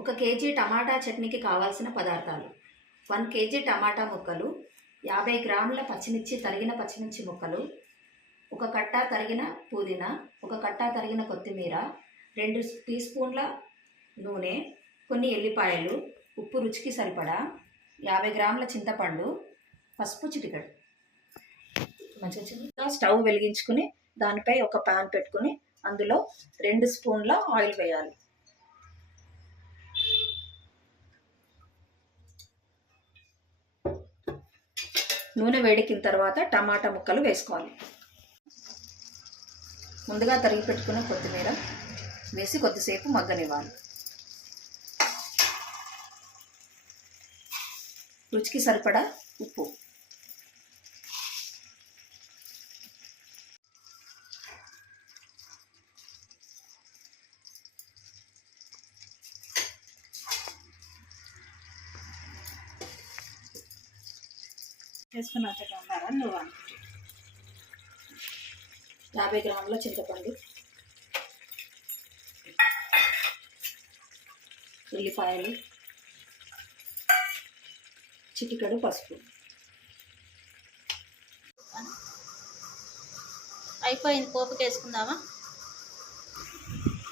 1 KG టమాటా చట్నీకి కావాల్సిన పదార్థాలు: 1 కేజీ టమాటా ముక్కలు, 50 గ్రాముల పచ్చిమిర్చి తరిగిన పచ్చిమిర్చి ముక్కలు, 1 కట్ట తరిగిన పుదీనా, 1 కట్ట తరిగిన కొత్తిమీర, 2 టీ స్పూన్ల నూనె, కొన్ని ఎల్లిపాయలు, ఉప్పు రుచికి సరిపడా, 50 గ్రాముల చింతపండు, పసుపు చిటికెడు. మంచిగా స్టవ్ వెలిగించుకుని దానిపై ఒక పాన్ పెట్టుకుని అందులో 2 స్పూన్ల ఆయిల్ వేయాలి. నూనె వేడెక్కిన తర్వాత టమాటా ముక్కలు వేసుకోవాలి. ముందుగా తరిగి పెట్టుకున్న కొత్తిమీర వేసి కొద్దిసేపు మగ్గనివ్వాలి. రుచికి సరిపడా ఉప్పు, వేసుకున్నాక 50 గ్రాముల చింతపండు, ఉల్లిపాయలు, చిటికెడు పసుపు. అయిపోయింది. పోపుకి వేసుకుందామా?